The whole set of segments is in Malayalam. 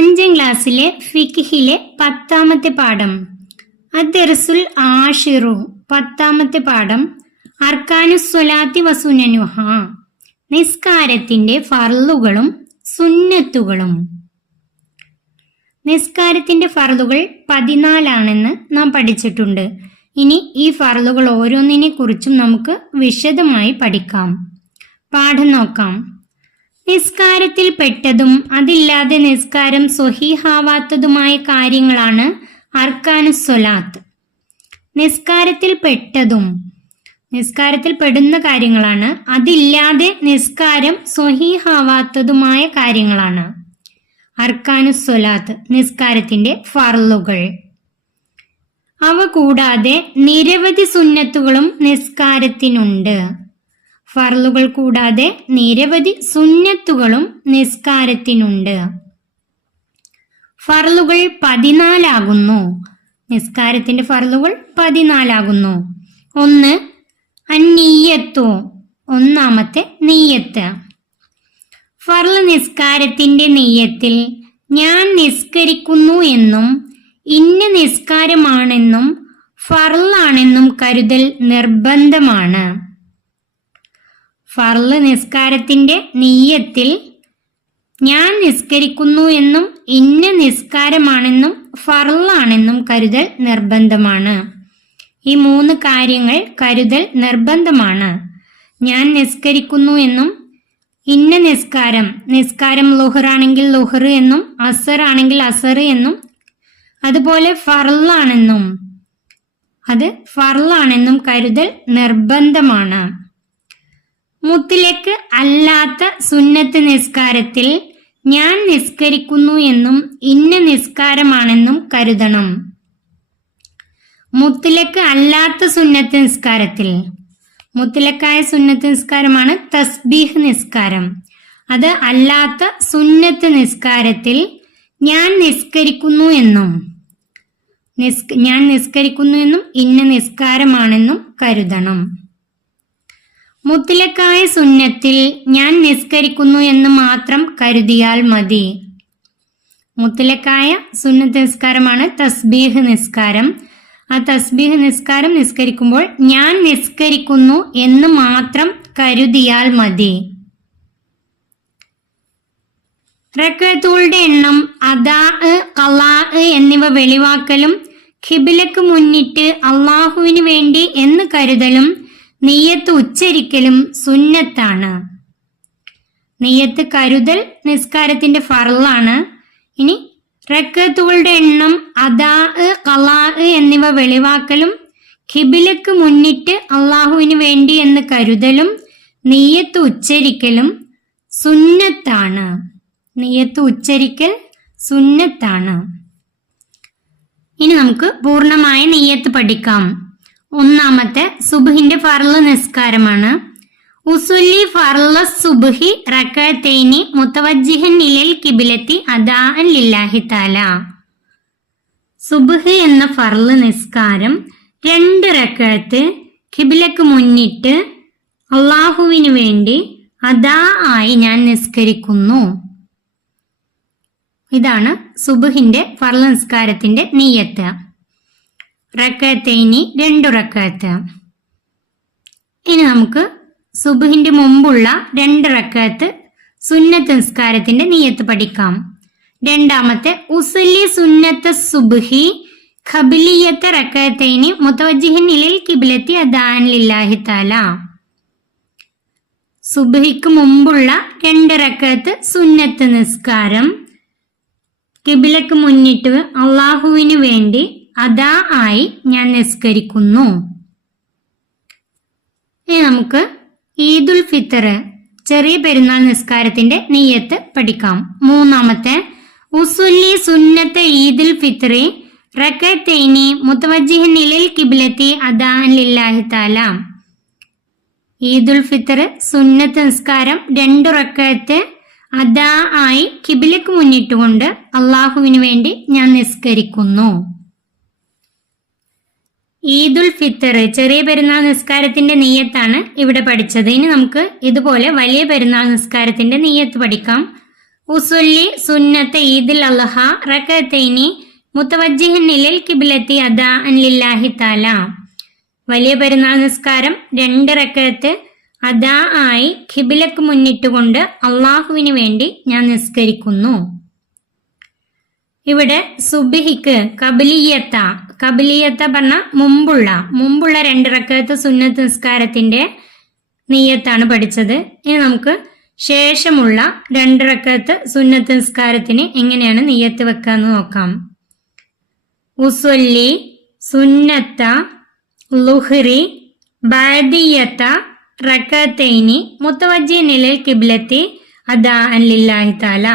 5ാം ക്ലാസ്സിലെ ഫിഖ്ഹിലെ 10ാമത്തെ പാഠം അദ്ദർസുൽ ആഷിറു 10ാമത്തെ പാഠം അർക്കാനുസ്വലാത്തി വസുനനുഹ നിസ്കാരത്തിന്റെ ഫർളുകളും സുന്നത്തുകളും. നിസ്കാരത്തിന്റെ ഫർളുകൾ 14 ആണെന്ന് നാം പഠിച്ചിട്ടുണ്ട്. ഇനി ഈ ഫർളുകൾ ഓരോന്നിനെ കുറിച്ചും നമുക്ക് വിശദമായി പഠിക്കാം. പാഠം നോക്കാം. നിസ്കാരത്തിൽ പെട്ടതും അതില്ലാതെ നിസ്കാരം സ്വഹീഹാവാത്തതുമായ കാര്യങ്ങളാണ് അർക്കാനുസ്വലാത്ത്. നിസ്കാരത്തിൽ പെട്ടതും നിസ്കാരത്തിൽ പെടുന്ന കാര്യങ്ങളാണ്, അതില്ലാതെ നിസ്കാരം സ്വഹീഹാവാത്തതുമായ കാര്യങ്ങളാണ് അർക്കാനുസ്വലാത്ത്, നിസ്കാരത്തിന്റെ ഫർളുകൾ. അവ കൂടാതെ നിരവധി സുന്നത്തുകളും നിസ്കാരത്തിനുണ്ട്. ഫർളുകൾ കൂടാതെ നിരവധി സുന്നത്തുകളും നിസ്കാരത്തിനുണ്ട്. ഫർളുകൾ 14 ആകുന്നു. നിസ്കാരത്തിന്റെ ഫർളുകൾ 14 ആകുന്നു. 1. അന്നീയത്തു, ഒന്നാമത്തെ നിയ്യത്ത്. ഫർള് നിസ്കാരത്തിന്റെ നിയ്യത്തിൽ ഞാൻ നിസ്കരിക്കുന്നു എന്നും ഇന്ന നിസ്കാരമാണെന്നും ഫർളാണെന്നും കരുതൽ നിർബന്ധമാണ്. ഫർള് നിസ്കാരത്തിന്റെ നിയ്യത്തിൽ ഞാൻ നിസ്കരിക്കുന്നു എന്നും ഇന്ന നിസ്കാരമാണെന്നും ഫർളാണെന്നും കരുതൽ നിർബന്ധമാണ്. ഈ 3 കാര്യങ്ങൾ കരുതൽ നിർബന്ധമാണ്. ഞാൻ നിസ്കരിക്കുന്നു എന്നും ഇന്ന നിസ്കാരം ലുഹറാണെങ്കിൽ ലുഹർ എന്നും അസർ ആണെങ്കിൽ അസർ എന്നും അതുപോലെ ഫർളാണെന്നും കരുതൽ നിർബന്ധമാണ്. മുത്തലക്ക് അല്ലാത്ത സുന്നത്ത് നിസ്കാരത്തിൽ ഞാൻ നിസ്കരിക്കുന്നു എന്നും ഇന്ന നിസ്കാരമാണെന്നും കരുതണം. മുത്തലക്ക് അല്ലാത്ത സുന്നത്ത് നിസ്കാരത്തിൽ, മുത്തലക്കായ സുന്നത്ത് നിസ്കാരമാണ് തസ്ബീഹ് നിസ്കാരം. അത് അല്ലാത്ത സുന്നത്ത് നിസ്കാരത്തിൽ ഞാൻ നിസ്കരിക്കുന്നു എന്നും ഇന്ന നിസ്കാരമാണെന്നും കരുതണം. മുത്തലക്കായ സുന്നത്തിൽ ഞാൻ നിസ്കരിക്കുന്നു എന്ന് മാത്രം കരുതിയാൽ മതി. മുത്തലക്കായ സുന്നത്ത് നിസ്കാരമാണ് തസ്ബീഹ് നിസ്കാരം. ആ തസ്ബീഹ് നിസ്കാരം നിസ്കരിക്കുമ്പോൾ ഞാൻ നിസ്കരിക്കുന്നു എന്ന് മാത്രം കരുതിയാൽ മതി. റക്അത്തുകളുടെ എണ്ണം, അദാ, ഖളാ എന്നിവ വെളിവാക്കലും ഖിബ്ലക്ക് മുന്നിട്ട് അള്ളാഹുവിന് വേണ്ടി എന്ന് കരുതലും നിയ്യത്ത് ഉച്ചരിക്കലും സുന്നത്താണ്. നിയ്യത്ത് കരുതൽ നിസ്കാരത്തിന്റെ ഫർളാണ്. ഇനി റക്അത്തുകളുടെ എണ്ണം, അദാ, ഖളാ എന്നിവ വെളിവാക്കലും ഖിബ്ലക്ക് മുന്നിട്ട് അള്ളാഹുവിന് വേണ്ടി എന്ന് കരുതലും നിയ്യത്ത് ഉച്ചരിക്കലും സുന്നത്താണ്. നിയ്യത്ത് ഉച്ചരിക്കൽ സുന്നത്താണ്. ഇനി നമുക്ക് പൂർണ്ണമായ നിയ്യത്ത് പഠിക്കാം. ഒന്നാമത്തെ സുബ്ഹിന്റെ ഫർള് നിസ്കാരമാണ്. ഉസുല്ലി ഫർള സുബ്ഹി റകഅത്തൈനി മുതവജ്ജിഹൻ ഇലൽ ഖിബ്ലത്തി അദാഅൻ ലില്ലാഹി തആല. സുബ്ഹ് എന്ന ഫർള് നിസ്കാരം 2 റകഅത്ത് ഖിബ്ലക്ക് മുന്നിട്ട് അല്ലാഹുവിന് വേണ്ടി അദാ ആയി ഞാൻ നിസ്കരിക്കുന്നു. ഇതാണ് സുബ്ഹിന്റെ ഫർള് നിസ്കാരത്തിന്റെ നിയ്യത്ത്. റകഅത്തൈനി 2 റകഅത്ത്. ഇനി നമുക്ക് സുബ്ഹിന്റെ മുമ്പുള്ള 2 റകഅത്ത് സുന്നത്ത് നിസ്കാരത്തിന്റെ നിയ്യത്ത് പഠിക്കാം. രണ്ടാമത്തെ ഉസല്ലി സുന്നത്ത് സുബ്ഹി ഖബ്ലിയത്ത് റകഅത്തൈനി മുതവജ്ജിഹൻ ഇലൽ ഖിബ്ലത്തി അദാഅൻ ലില്ലാഹി തആല. സുബ്ഹിക്ക് മുമ്പുള്ള 2 റകഅത്ത് സുന്നത്ത് നിസ്കാരം ഖിബ്ലക്ക് മുന്നിട്ട് അള്ളാഹുവിന് വേണ്ടി അദാ ആയി ഞാൻ നിസ്കരിക്കുന്നു. ഇനി നമുക്ക് ഈദുൽ ഫിത്തർ, ചെറിയ പെരുന്നാൾ നിസ്കാരത്തിന്റെ നിയ്യത്ത് പഠിക്കാം. മൂന്നാമത്തെ ഉസുല്ലി സുന്നത്ത് ഈദുൽ ഫിത്രി റകഅത്തൈനി മുതവജ്ജിഹൻ ഇലൽ ഖിബ്ലത്തി അദാഅൻ ലില്ലാഹി തആല. ഈദുൽ ഫിത്തർ സുന്നത്ത് നിസ്കാരം 2 റകഅത്ത് അദാ ആയി ഖിബ്ലക്ക് മുന്നിട്ടുകൊണ്ട് അള്ളാഹുവിന് വേണ്ടി ഞാൻ നിസ്കരിക്കുന്നു. ഈദുൽ ഫിത്തർ ചെറിയ പെരുന്നാൾ നിസ്കാരത്തിന്റെ നിയ്യത്താണ് ഇവിടെ പഠിച്ചത്. ഇനി നമുക്ക് ഇതുപോലെ വലിയ പെരുന്നാൾ നിസ്കാരത്തിന്റെ നിയ്യത്ത് പഠിക്കാം. ഉസുല്ലി സുന്നത്ത ഈദിൽ അൽഹ റകഅത്തൈനി മുതവജ്ജിഹൻ ഇലൽ ഖിബ്ലത്തി അദാഅൻ ലില്ലാഹി തആല. വലിയ പെരുന്നാൾ നിസ്കാരം 2 റകഅത്ത് അദാ ആയി ഖിബ്ലക്ക് മുന്നിട്ടുകൊണ്ട് അള്ളാഹുവിന് വേണ്ടി ഞാൻ നിസ്കരിക്കുന്നു. ഇവിടെ സുബ്ഹിക്ക് കബലിയത്ത പറഞ്ഞ മുമ്പുള്ള 2 റകഅത്ത് സുന്നത്ത് നിസ്കാരത്തിന്റെ നിയ്യത്താണ് പഠിച്ചത്. ഇനി നമുക്ക് ശേഷമുള്ള 2 റകഅത്ത് സുന്നത്ത് നിസ്കാരത്തിന് എങ്ങനെയാണ് നിയ്യത്ത് വെക്കാന്ന് നോക്കാം. ഉസ്വല്ലി സുന്നത്ത ളുഹ്രി ബഅദിയത്ത റകഅത്തൈനി മുതവജ്ജിഹൻ ഇലൽ ഖിബ്ലത്തി അദാഅൻ ലില്ലാഹി തആല.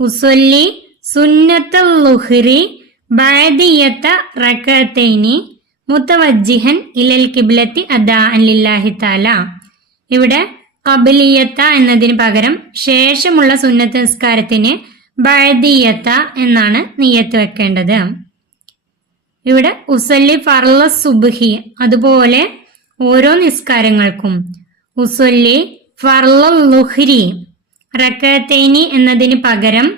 ഉസ്വല്ലി സുന്നത്ത ളുഹ്രി ബഅദിയത്ത റകഅത്തൈനി മുതവജ്ജിഹൻ ഇലൽ ഖിബ്ലത്തി അദാഅൻ ലില്ലാഹി തആല. ഇവിടെ ഖബലിയത്ത എന്നതിന് പകരം ശേഷമുള്ള സുന്നത്ത് നിസ്കാരത്തിന് ബഅദിയത്ത എന്നാണ് നിയ്യത്ത് വെക്കേണ്ടത്. ഇവിടെ ഉസല്ലി ഫർള സുബ്ഹി, അതുപോലെ ഓരോ നിസ്കാരങ്ങൾക്കും ഉസല്ലി ഫർള ളുഹ്രി റകഅത്തൈനി എന്നതിന് പകരം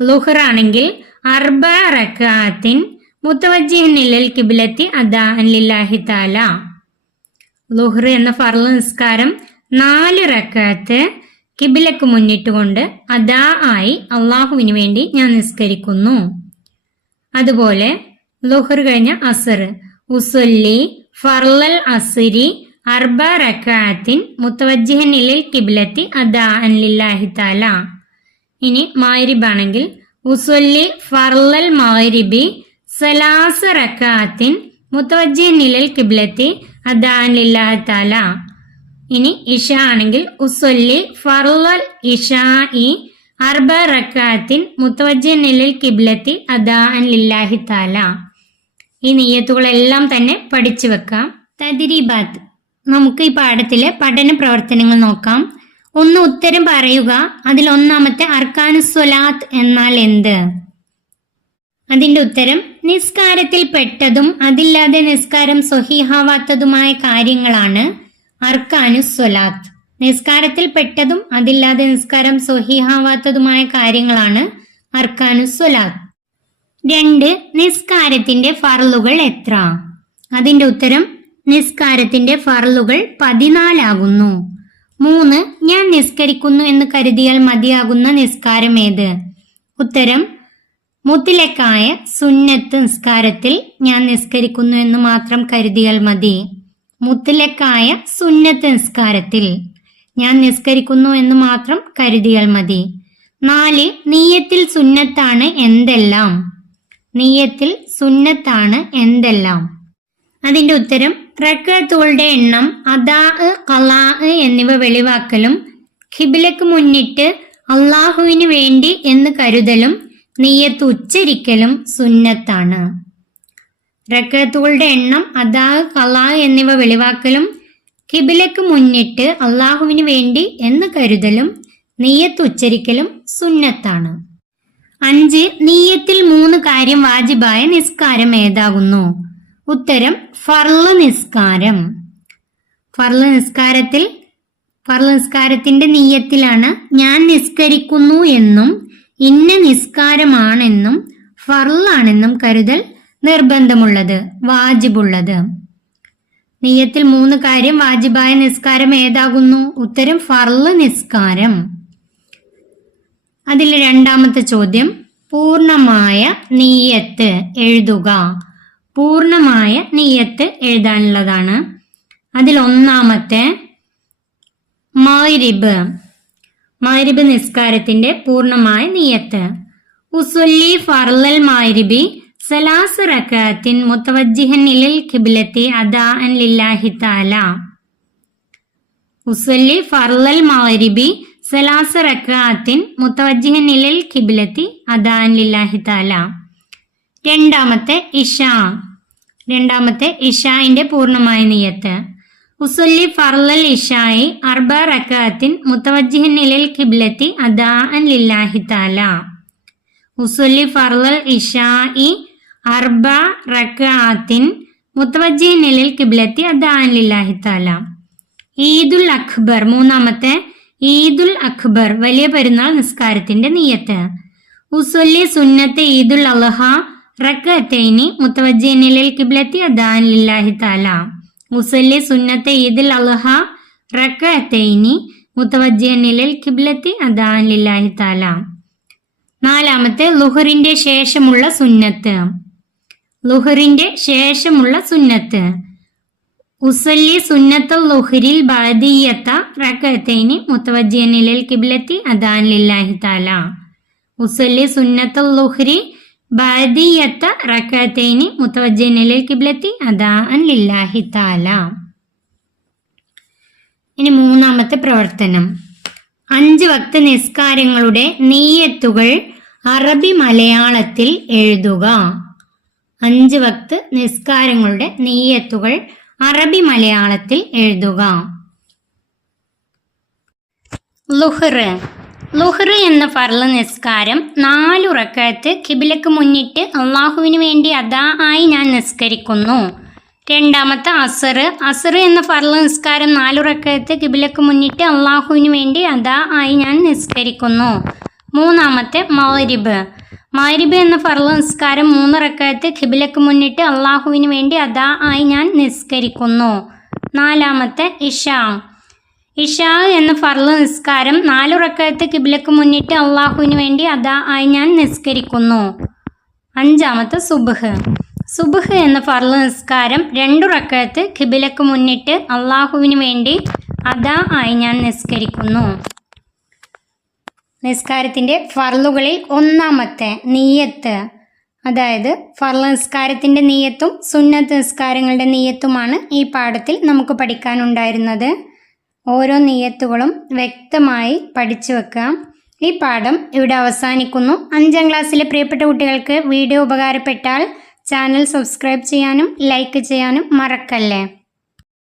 ളുഹ്റാണെങ്കിൽ അർബ റകഅത്തിൻ മുതവജ്ജിഹൻ ഇലൽ ഖിബ്ലത്തി അദാഅൻ ലില്ലാഹി തആല. ളുഹ്ർ എന്ന ഫർള നിസ്കാരം 4 റകഅത്ത് ഖിബ്ലക്ക് മുന്നിട്ടുകൊണ്ട് അദാ ആയി അള്ളാഹുവിന് വേണ്ടി ഞാൻ നിസ്കരിക്കുന്നു. അതുപോലെ ളുഹ്ർ കഴിഞ്ഞ അസ്ർ ഉസല്ലി ഫർളൽ അസ്രി അർബ റകഅത്തിൻ മുതവജ്ജിഹൻ ഇലൽ ഖിബ്ലത്തി അദാഅൻ ലില്ലാഹി തആല. ഇനി മഗ്രിബ് ആണെങ്കിൽ ഉസല്ലി ഫർളൽ മഗ്രിബി സലാസ റകഅത്തിൻ മുതവജ്ജിഹൻ ഇലൽ ഖിബ്ലത്തി അദാഅൻ ലില്ലാഹി തആല. ഇനി ഇഷ ആണെങ്കിൽ ഉസല്ലി ഫർളൽ ഇശാഇ അർബ റകഅത്തിൻ മുതവജ്ജിഹൻ ഇലൽ ഖിബ്ലത്തി അദാഅൻ ലില്ലാഹി തആല. ഈ നിയ്യത്തുകളെല്ലാം തന്നെ പഠിച്ചു വെക്കാം. തദ്രീബാത്ത്, നമുക്ക് ഈ പാഠത്തിലെ പഠന പ്രവർത്തനങ്ങൾ നോക്കാം. 1 ഉത്തരം പറയുക. അതിൽ ഒന്നാമത്തെ അർക്കാനുസ്വലാത്ത് എന്നാൽ എന്ത്? അതിന്റെ ഉത്തരം നിസ്കാരത്തിൽ പെട്ടതും അതില്ലാതെ നിസ്കാരം സ്വഹീഹാവാത്തതുമായ കാര്യങ്ങളാണ് അർക്കാനുസ്വലാത്ത്. നിസ്കാരത്തിൽ പെട്ടതും അതില്ലാതെ നിസ്കാരം സ്വഹീഹാവാത്തതുമായ കാര്യങ്ങളാണ് അർക്കാനുസ്വലാത്ത്. 2 നിസ്കാരത്തിന്റെ ഫർളുകൾ എത്ര? അതിന്റെ ഉത്തരം നിസ്കാരത്തിന്റെ ഫർളുകൾ 14 ആകുന്നു. 3 ഞാൻ നിസ്കരിക്കുന്നു എന്ന് കരുതിയാൽ മതിയാകുന്ന നിസ്കാരം ഏത്? ഉത്തരം മുത്ലഖായ സുന്നത്ത് നിസ്കാരത്തിൽ ഞാൻ നിസ്കരിക്കുന്നു എന്ന് മാത്രം കരുതിയാൽ മതി. മുത്ലഖായ സുന്നത്ത് നിസ്കാരത്തിൽ ഞാൻ നിസ്കരിക്കുന്നു എന്ന് മാത്രം കരുതിയാൽ മതി. 4 നിയ്യത്തിൽ സുന്നത്താണ് എന്തെല്ലാം? നിയ്യത്തിൽ സുന്നത്താണ് എന്തെല്ലാം? അതിന്റെ ഉത്തരം റകഅത്തുകളുടെ എണ്ണം, അദാ, ഖളാ എന്നിവ വെളിവാക്കലും ഖിബ്ലക്ക് മുന്നിട്ട് അള്ളാഹുവിന് വേണ്ടി എന്ന് കരുതലും നിയ്യത്ത് ഉച്ചരിക്കലും സുന്നത്താണ്. റകഅത്തുകളുടെ എണ്ണം, അദാ, ഖളാ എന്നിവ വെളിവാക്കലും ഖിബ്ലക്ക് മുന്നിട്ട് അള്ളാഹുവിന് വേണ്ടി എന്ന് കരുതലും നിയ്യത്ത് ഉച്ചരിക്കലും സുന്നത്താണ്. 5 നിയ്യത്തിൽ 3 കാര്യം വാജിബായ നിസ്കാരം ഏതാകുന്നു? ഉത്തരം ഫർള് നിസ്കാരം. ഫർള് നിസ്കാരത്തിന്റെ നിയ്യത്തിലാണ് ഞാൻ നിസ്കരിക്കുന്നു എന്നും ഇന്ന നിസ്കാരമാണെന്നും ഫർളാണെന്നും കരുതൽ നിർബന്ധമുള്ളത്, വാജിബുള്ളത്. നിയ്യത്തിൽ 3 കാര്യം വാജിബായ നിസ്കാരം ഏതാകുന്നു? ഉത്തരം ഫർള് നിസ്കാരം. അതിൽ രണ്ടാമത്തെ ചോദ്യം പൂർണ്ണമായ നിയ്യത്ത് എഴുതുക. പൂർണ്ണമായ നിയ്യത്ത് എഴുതാനുള്ളതാണ്. അതിൽ ഒന്നാമത്തെ മഗ്രിബ് നിസ്കാരത്തിന്റെ പൂർണ്ണമായ നിയ്യത്ത്. ഉസല്ലി ഫർളൽ മഗ്രിബി സലാസ റകഅത്തിൻ മുതവജ്ജിഹൻ ഇലൽ ഖിബ്ലത്തി അദാഅൻ ലില്ലാഹി തആല. ഉസല്ലി ഫർളൽ മഗ്രിബി സലാസ റകഅത്തിൻ മുതവജ്ജിഹൻ ഇലൽ ഖിബ്ലത്തി അദാഅൻ ലില്ലാഹി തആല. രണ്ടാമത്തെ ഇശാഇന്റെ പൂർണ്ണമായ നിയ്യത്ത്. ഉസല്ലി ഫർളൽ ഇശാഇ അർബ റകഅത്തിൻ മുതവജ്ജിഹൻ ഇലൽ ഖിബ്ലത്തി അദാഅൻ ലില്ലാഹി തആല. ഉസല്ലി ഫർളൽ ഇശാഇ അർബ റകഅത്തിൻ മുതവജ്ജിഹൻ ഇലൽ ഖിബ്ലത്തി അദാഅൻ ലില്ലാഹി തആല. ഈദുൽ അക്ബർ, മൂന്നാമത്തെ ഈദുൽ അക്ബർ വലിയ പെരുന്നാൾ നിസ്കാരത്തിന്റെ നിയ്യത്ത്. ഉസ്വല്ലി സുന്നത്ത് ഈദുൽ അദ്ഹ റക്അത്തൈനി മുത്തവജ്ജിഹൻ ഇലൽ ഖിബ്ലത്തി അദാൻ ലില്ലാഹി തആല. ഉസ്വല്ലി സുന്നത്ത് ഈദുൽ അദ്ഹ റക്അത്തൈനി മുത്തവജ്ജിഹൻ ഇലൽ ഖിബ്ലത്തി അദാൻ ലില്ലാഹി തആല. നാലാമത്തെ ളുഹറിന്റെ ശേഷമുള്ള സുന്നത്ത്. ളുഹറിന്റെ ശേഷമുള്ള സുന്നത്ത്. ഉസല്ലി സുന്നത്തുൽ ളുഹ്രിൽ ബഅദിയ്യത റക്അത്തൈനി മുത്തവജ്ജിഹൻ ഇലൽ ഖിബ്ലത്തി അദാൻ ലില്ലാഹി തആല. ഉസല്ലി സുന്നത്തുൽ ളുഹ്രി ബഅദിയ്യത റക്അത്തൈനി മുത്തവജ്ജിഹൻ ഇലൽ ഖിബ്ലത്തി അദാൻ ലില്ലാഹി തആല. ഇനി മൂന്നാമത്തെ പ്രവർത്തനം. 5 വക്ത് നിസ്കാരങ്ങളുടെ നിയ്യത്തുകൾ അറബി മലയാളത്തിൽ എഴുതുക. 5 വക്ത് നിസ്കാരങ്ങളുടെ നിയ്യത്തുകൾ അറബി മലയാളത്തിൽ എഴുതുക. ളുഹ്ർ എന്ന ഫർള് നിസ്കാരം 4 റക്അത്ത് ഖിബ്ലക്ക് മുന്നിട്ട് അള്ളാഹുവിന് വേണ്ടി അദാ ആയി ഞാൻ നിസ്കരിക്കുന്നു. രണ്ടാമത്തെ അസർ എന്ന ഫർള് നിസ്കാരം 4 റക്അത്ത് ഖിബ്ലക്ക് മുന്നിട്ട് അള്ളാഹുവിന് വേണ്ടി അദാ ആയി ഞാൻ നിസ്കരിക്കുന്നു. മൂന്നാമത്തെ മഗ്രിബ് എന്ന ഫർള് നിസ്കാരം 3 റക്അത്ത് ഖിബ്ലക്ക് മുന്നിട്ട് അള്ളാഹുവിന് വേണ്ടി അദാ ആയി ഞാൻ നിസ്കരിക്കുന്നു. നാലാമത്തെ ഇഷാ എന്ന ഫർള് നിസ്കാരം 4 റക്അത്ത് ഖിബ്ലക്ക് മുന്നിട്ട് അള്ളാഹുവിന് വേണ്ടി അദാ ആയി ഞാൻ നിസ്കരിക്കുന്നു. അഞ്ചാമത്തെ സുബ്ഹ് എന്ന ഫർള് നിസ്കാരം 2 റക്അത്ത് ഖിബ്ലക്ക് മുന്നിട്ട് അള്ളാഹുവിന് വേണ്ടി അദാ ആയി ഞാൻ നിസ്കരിക്കുന്നു. നിസ്കാരത്തിൻ്റെ ഫർളുകളിൽ ഒന്നാമത്തെ നിയ്യത്ത്, അതായത് ഫർള് നിസ്കാരത്തിൻ്റെ നിയ്യത്തും സുന്നത്ത് നിസ്കാരങ്ങളുടെ നിയ്യത്തുമാണ് ഈ പാഠത്തിൽ നമുക്ക് പഠിക്കാനുണ്ടായിരുന്നത്. ഓരോ നിയ്യത്തുകളും വ്യക്തമായി പഠിച്ചു വെക്കാം. ഈ പാഠം ഇവിടെ അവസാനിക്കുന്നു. 5ാം ക്ലാസ്സിലെ പ്രിയപ്പെട്ട കുട്ടികൾക്ക് വീഡിയോ ഉപകാരപ്പെട്ടാൽ ചാനൽ സബ്സ്ക്രൈബ് ചെയ്യാനും ലൈക്ക് ചെയ്യാനും മറക്കല്ലേ.